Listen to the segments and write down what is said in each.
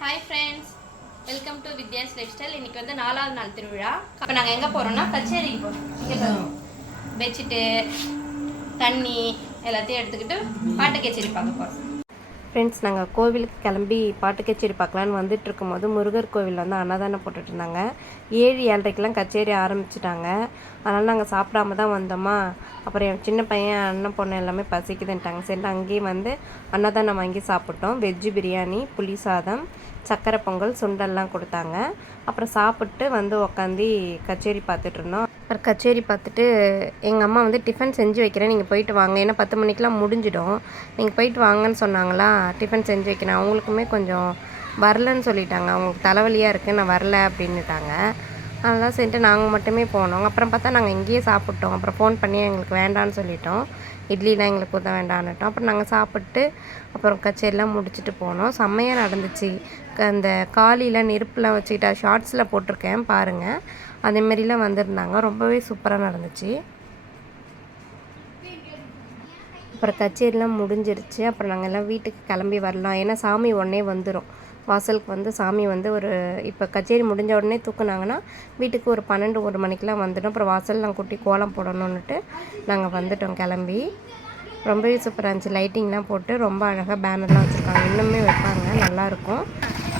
Hi friends, welcome to Vidya's life style. இன்றைக்கி வந்து 4வது நாள் திருவிழா. இப்போ நாங்கள் எங்கே போகிறோம்னா கச்சேரிக்கு போகிறோம். இங்கே போகிறோம் பெட்ஷீட்டு தண்ணி எல்லாத்தையும் எடுத்துக்கிட்டு பாட்டு கச்சேரி பார்க்க போகிறோம். ஃப்ரெண்ட்ஸ், நாங்கள் கோவிலுக்கு கிளம்பி பாட்டு கச்சேரி பார்க்கலான்னு வந்துட்டு இருக்கும்போது முருகர் கோவிலில் வந்து அன்னதானம் போட்டுட்டு இருந்தாங்க. 7-7:30 கச்சேரி ஆரம்பிச்சிட்டாங்க. அதனால் நாங்கள் சாப்பிடாம தான் வந்தோமா. அப்புறம் என் சின்ன பையன் அண்ணன் பொண்ணு எல்லாமே பசிக்குதுன்ட்டாங்க. சரி அங்கேயே வந்து அன்னதானம் வாங்கி சாப்பிட்டோம். வெஜ்ஜு பிரியாணி, புளி சாதம், சக்கரை பொங்கல், சுண்டல்லாம் கொடுத்தாங்க. அப்புறம் சாப்பிட்டு வந்து உக்காந்து கச்சேரி பார்த்துட்டு இருந்தோம். அப்புறம் கச்சேரி பார்த்துட்டு எங்கள் அம்மா வந்து டிஃபன் செஞ்சு வைக்கிறேன், நீங்கள் போயிட்டு வாங்க, ஏன்னா 10 மணிக்கெலாம் முடிஞ்சிடும், நீங்கள் போயிட்டு வாங்கன்னு சொன்னாங்களா. டிஃபன் செஞ்சு வைக்கிறேன். அவங்களுக்குமே கொஞ்சம் வரலன்னு சொல்லிட்டாங்க, அவங்களுக்கு தலைவலியாக இருக்குது, நான் வரல அப்படின்னுட்டாங்க. அதெல்லாம் சரிட்டு நாங்கள் மட்டுமே போனோம். அப்புறம் பார்த்தா நாங்கள் இங்கேயே சாப்பிட்டோம். அப்புறம் ஃபோன் பண்ணி எங்களுக்கு வேண்டான்னு சொல்லிட்டோம், இட்லிலாம் எங்களுக்கு ஊற்ற வேண்டான்னுட்டோம். அப்புறம் நாங்கள் சாப்பிட்டு அப்புறம் கச்சேரிலாம் முடிச்சுட்டு போனோம். செம்மையாக நடந்துச்சு. அந்த காலியில் நெருப்புலாம் வச்சுக்கிட்டா ஷார்ட்ஸில் போட்டிருக்கேன் பாருங்கள், அதேமாரிலாம் வந்திருந்தாங்க. ரொம்பவே சூப்பராக நடந்துச்சு. அப்புறம் கச்சேரிலாம் முடிஞ்சிருச்சு. அப்புறம் நாங்கள் எல்லாம் வீட்டுக்கு கிளம்பி வரலாம், ஏன்னா சாமி உடனே வந்துடும். வாசலுக்கு வந்து சாமி வந்து இப்போ கச்சேரி முடிஞ்ச உடனே தூக்குனாங்கன்னா வீட்டுக்கு ஒரு 12-1 மணிக்கெலாம் வந்துடும். அப்புறம் வாசல்லாம் கூட்டி கோலம் போடணுன்னுட்டு நாங்கள் வந்துட்டோம் கிளம்பி. ரொம்பவே சூப்பராக இருந்துச்சு. லைட்டிங்லாம் போட்டு ரொம்ப அழகாக பேனர்லாம் வச்சுருக்காங்க, இன்னுமே வைப்பாங்க, நல்லாயிருக்கும்.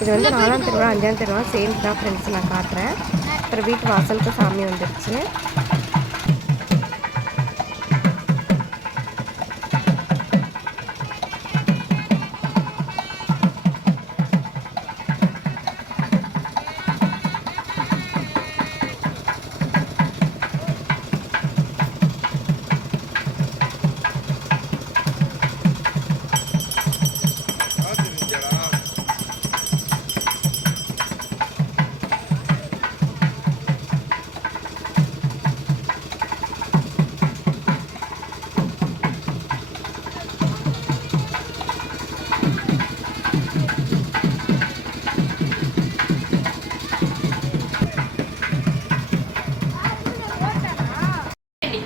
இது வந்து 4ஆம் திருவிழா 5ஆம் திருவிழா சேர்ந்து தான் ஃப்ரெண்ட்ஸ் நான் காட்டுறேன். அப்புறம் வீட்டு வாசலுக்கு சாமி வந்துடுச்சு.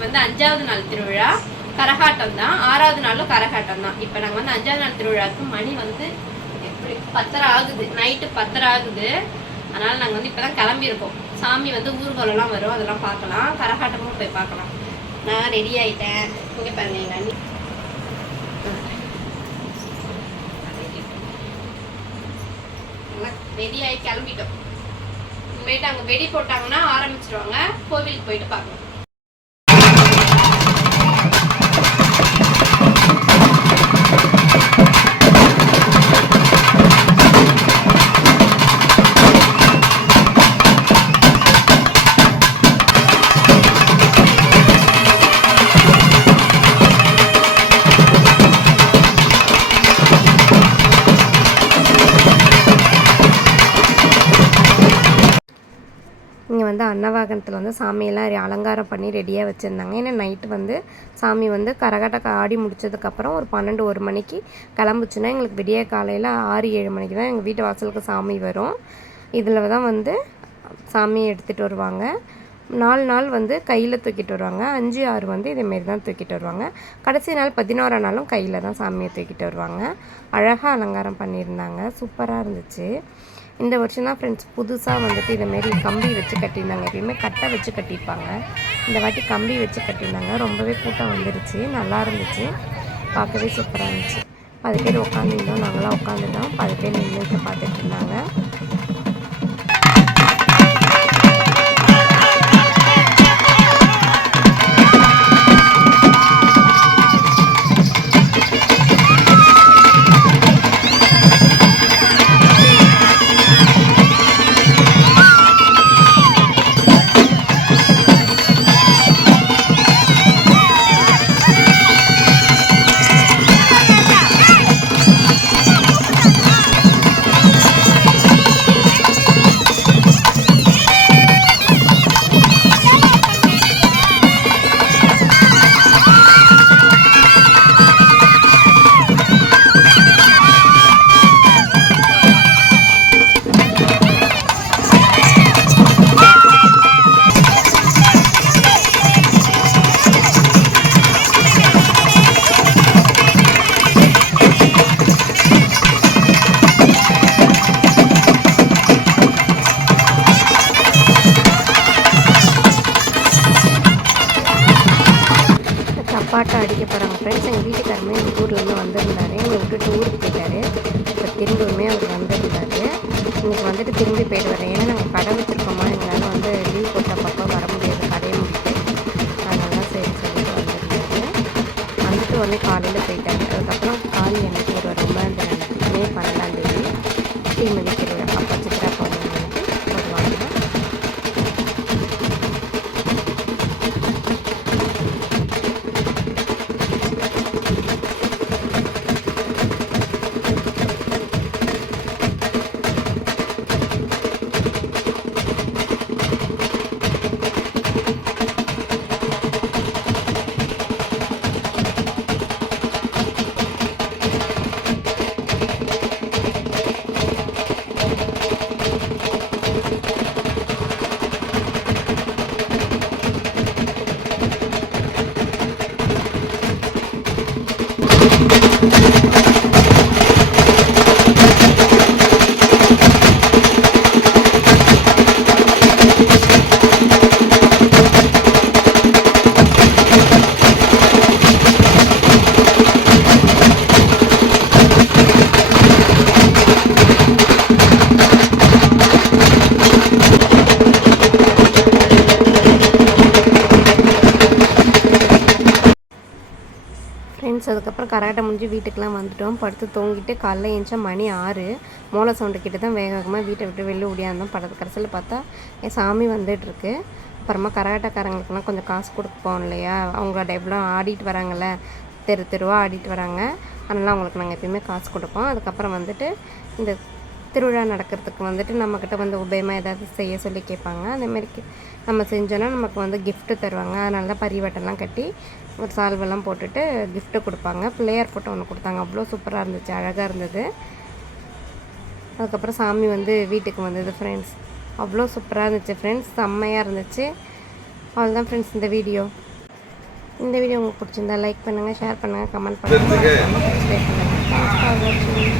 வந்து 5வது நாள் திருவிழா கரகாட்டம் தான். 6வது நாளும் கரகாட்டம் தான். இப்போ நாங்கள் வந்து 5வது நாள் திருவிழாவுக்கு மணி வந்து எப்படி 10:30 ஆகுது, நைட்டு 10:30 ஆகுது. அதனால் நாங்கள் வந்து இப்போ தான் கிளம்பியிருக்கோம். சாமி வந்து ஊர்வலம்லாம் வரும், அதெல்லாம் பார்க்கலாம், கரகாட்டமும் போய் பார்க்கலாம். நான் ரெடி ஆகிட்டேன். இங்கே பாருங்க, எங்கள் அண்ணி ரெடி ஆகி கிளம்பிட்டோம். போயிட்டு அங்கே வெடி போட்டாங்கன்னா ஆரம்பிச்சிருவாங்க. கோவிலுக்கு போயிட்டு பார்க்கலாம். இங்கே வந்து அன்னவாகனத்தில் வந்து சாமியெல்லாம் அலங்காரம் பண்ணி ரெடியாக வச்சுருந்தாங்க. ஏன்னா நைட்டு வந்து சாமி வந்து கரகாட்டம் ஆடி முடித்ததுக்கப்புறம் ஒரு 12-1 மணிக்கு கிளம்புச்சுன்னா எங்களுக்கு விடிய காலையில் 6-7 மணிக்கு தான் எங்கள் வீட்டு வாசலுக்கு சாமி வரும். இதில் தான் வந்து சாமியை எடுத்துகிட்டு வருவாங்க. 4 நாள் வந்து கையில் தூக்கிட்டு வருவாங்க, 5-6 வந்து இதேமாரி தான் தூக்கிட்டு வருவாங்க. கடைசி நாள் 11ஆம் நாளும் கையில் தான் சாமியை தூக்கிட்டு வருவாங்க. அழகாக அலங்காரம் பண்ணியிருந்தாங்க, சூப்பராக இருந்துச்சு. இந்த வருஷம் தான் ஃப்ரெண்ட்ஸ் புதுசாக வந்துட்டு இதேமாரி கம்பி வச்சு கட்டியிருந்தாங்க. எப்பயுமே கட்டை வச்சு கட்டியிருப்பாங்க, இந்த வாட்டி கம்பி வச்சு கட்டியிருந்தாங்க. ரொம்பவே கூட்டம் வந்துருச்சு, நல்லா இருந்துச்சு, பார்க்கவே சூப்பராக இருந்துச்சு. 10 பேர் உட்காந்துருந்தோம், நாங்களாம் உட்காந்துட்டோம். 10 பேர் நின்றுட்டு பார்த்துட்டு இருந்தாங்க. பாட்டை அடிக்க போகிறாங்க ஃப்ரெண்ட்ஸ். எங்கள் வீட்டுக்காரமே எங்கள் ஊர்லேருந்து வந்திருந்தாரு, எங்களை விட்டுட்டு ஊருக்கு போயிட்டாரு. இப்போ திரும்பியுமே அவர் வந்திருந்தாரு. இன்றைக்கி வந்துட்டு திரும்பி போயிட்டு வரேன். ஏன்னா நாங்கள் கடை வச்சுருக்கோமா, எங்களால் வந்து லீவ் போட்ட அப்பப்போ வர முடியாது கடையை முடித்து. அதனால தான் சரி சொல்லிட்டு வந்திருந்தாரு. வந்துட்டு உடனே காலையில் போயிட்டாரு. அதுக்கப்புறம் காலி எனக்கு ஒரு ரொம்ப மே 12ஆம் தீமிதி திருவிழா அப்போ சித்ரா பௌர்ணமி வந்து வருவாங்க. ஃப்ரெண்ட்ஸ் அதுக்கப்புறம் கராட்டை முடிஞ்சு வீட்டுக்கெலாம் வந்துட்டோம். படுத்து தூங்கிட்டு காலைல ஏஞ்சா மணி 6. மூளை சவுண்டு கிட்ட தான் வேக வேகமாக வீட்டை விட்டு வெளில ஓடியாந்தோம். கடைசியில் பார்த்தா என் சாமி வந்துட்டுருக்கு. அப்புறமா கராட்டக்காரங்களுக்குலாம் கொஞ்சம் காசு கொடுப்போம் இல்லையா, அவங்களோட எவ்வளோ ஆடிட்டு வராங்கள்ல, தெருவாக ஆடிட்டு வராங்க, அதனால் அவங்களுக்கு நாங்கள் எப்பயுமே காசு கொடுப்போம். அதுக்கப்புறம் வந்துட்டு இந்த திருவிழா நடக்கிறதுக்கு வந்துட்டு நம்மக்கிட்ட வந்து உபயமாக ஏதாவது செய்ய சொல்லி கேட்பாங்க. அதேமாதிரி நம்ம செஞ்சோன்னா நமக்கு வந்து கிஃப்ட்டு தருவாங்க. அதனால தான் பரிவட்டெல்லாம் கட்டி ஒரு சால்வெல்லாம் போட்டுட்டு கிஃப்ட்டு கொடுப்பாங்க. பிள்ளையார் ஃபோட்டோ ஒன்று கொடுத்தாங்க, அவ்வளோ சூப்பராக இருந்துச்சு, அழகாக இருந்தது. அதுக்கப்புறம் சாமி வந்து வீட்டுக்கு வந்தது ஃப்ரெண்ட்ஸ். அவ்வளோ சூப்பராக இருந்துச்சு ஃப்ரெண்ட்ஸ், செம்மையாக இருந்துச்சு. அவ்வளோதான் ஃப்ரெண்ட்ஸ் இந்த வீடியோ உங்களுக்கு பிடிச்சிருந்தா லைக் பண்ணுங்கள், ஷேர் பண்ணுங்கள், கமெண்ட் பண்ணுங்கள், சப்ஸ்கிரைப் பண்ணுங்கள். தேங்க்ஸ் ஃபார் வாட்சிங்.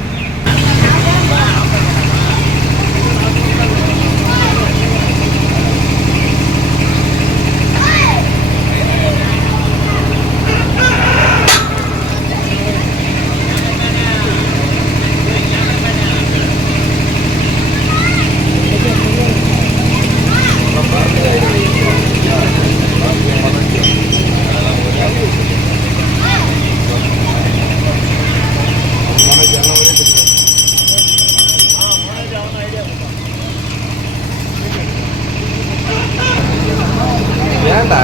ஏன்டா